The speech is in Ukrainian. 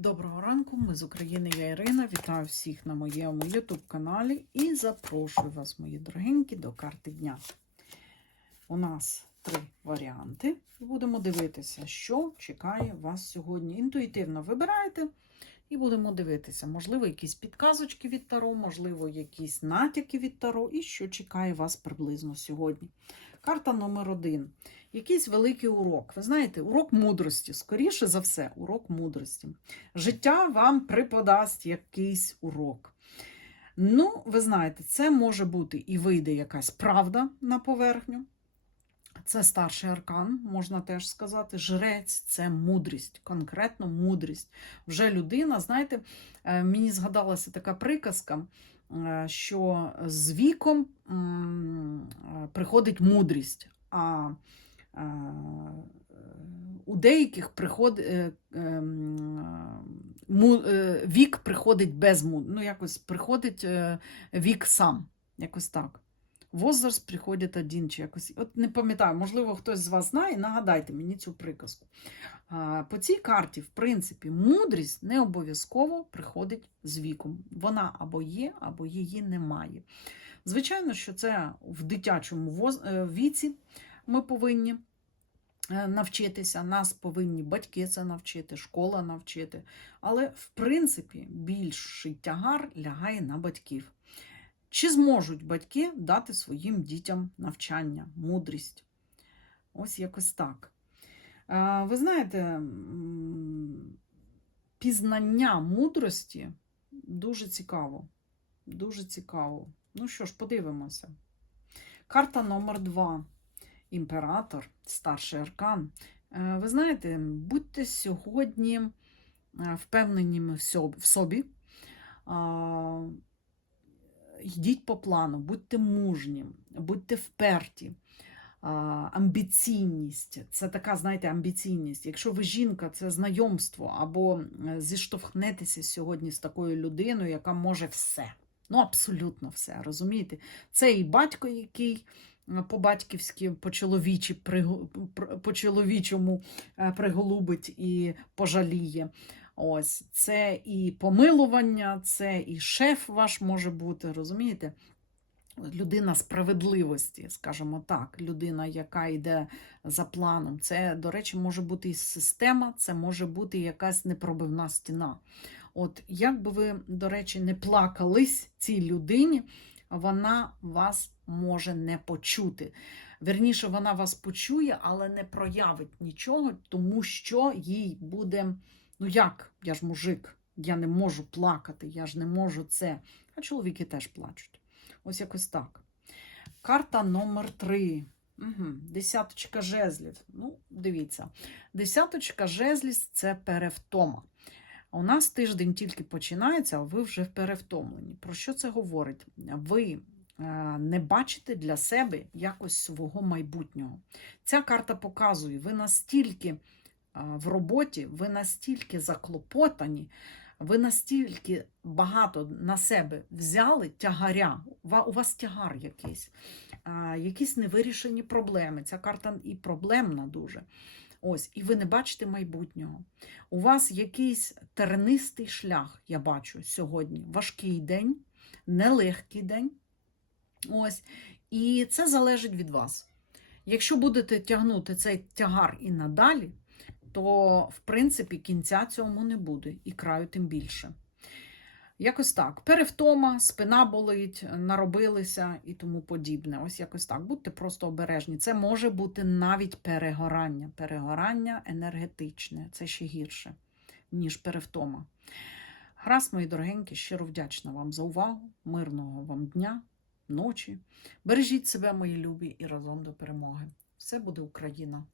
Доброго ранку, ми з України, я Ірина. Вітаю всіх на моєму YouTube каналі і запрошую вас, мої дорогенькі, до карти дня. У нас три варіанти. Будемо дивитися, що чекає вас сьогодні. Інтуїтивно вибирайте і будемо дивитися. Можливо, якісь підказочки від Таро, можливо, якісь натяки від Таро, і що чекає вас приблизно сьогодні. Карта номер один. Якийсь великий урок. Ви знаєте, урок мудрості. Скоріше за все, урок мудрості. Життя вам преподасть якийсь урок. Ну, ви знаєте, це може бути і вийде якась правда на поверхню. Це старший аркан, можна теж сказати. Жрець це мудрість, конкретно мудрість. Вже людина, знаєте, е, мені згадалася така приказка, що з віком е, приходить мудрість. А е, у деяких приход, е, е, е, вік приходить без мудрості. ну якось приходить е, вік сам, якось так. Возраст приходить один чи якось. От не пам'ятаю, можливо, хтось з вас знає, нагадайте мені цю приказку. По цій карті, в принципі, мудрість не обов'язково приходить з віком. Вона або є, або її немає. Звичайно, що це в дитячому е, віці ми повинні е, навчитися, нас повинні батьки це навчити, школа навчити. Але, в принципі, більший тягар лягає на батьків. Чи зможуть батьки дати своїм дітям навчання, мудрість? Ось якось так. Ви знаєте, пізнання мудрості дуже цікаво. Дуже цікаво. Ну що ж, подивимося. Карта номер два. Імператор, старший аркан. Е, Ви знаєте, будьте сьогодні е, впевненими в сьоб- в собі. Йдіть по плану, будьте мужні, будьте вперті. Амбіційність це така, знаєте, амбіційність. Якщо ви жінка, це знайомство, або зіштовхнетеся сьогодні з такою людиною, яка може все. Ну, абсолютно все. Розумієте? Це і батько, який е, по-батьківськи, по-чоловічі, пригу- по-чоловічому е, приголубить і пожаліє. Ось це і помилування, це і шеф ваш може бути, розумієте? Людина справедливості, скажімо так, людина, яка йде за планом. Це, до речі, може бути і система, це може бути якась непробивна стіна. От як би ви, до речі, не плакались цій людині, вона вас може не почути. Верніше, вона вас почує, але не проявить нічого, тому що їй буде. Ну як? Я ж мужик, я не можу плакати, я ж не можу це. А чоловіки теж плачуть. Ось якось так. Карта номер три. Угу. Десяточка жезлів. Ну, дивіться. Десяточка жезлів це перевтома. У нас тиждень тільки починається, а ви вже перевтомлені. Про що це говорить? Ви е, не бачите для себе якось свого майбутнього. Ця карта показує, ви настільки в роботі, ви настільки заклопотані, ви настільки багато на себе взяли тягаря, у вас тягар якийсь, якісь невирішені проблеми. Ця карта і проблемна дуже. Ось, і ви не бачите майбутнього. У вас якийсь тернистий шлях, я бачу сьогодні. Важкий день, нелегкий день. Ось. І це залежить від вас. Якщо будете тягнути цей тягар і надалі, то, в принципі, кінця цьому не буде, і краю тим більше. Якось так. Перевтома, спина болить, наробилися і тому подібне. Ось якось так. Будьте просто обережні. Це може бути навіть перегорання. Перегорання енергетичне. Це ще гірше, ніж перевтома. Гаразд, мої дорогенькі, щиро вдячна вам за увагу. Мирного вам дня, ночі. Бережіть себе, мої любі, і разом до перемоги. Все буде Україна!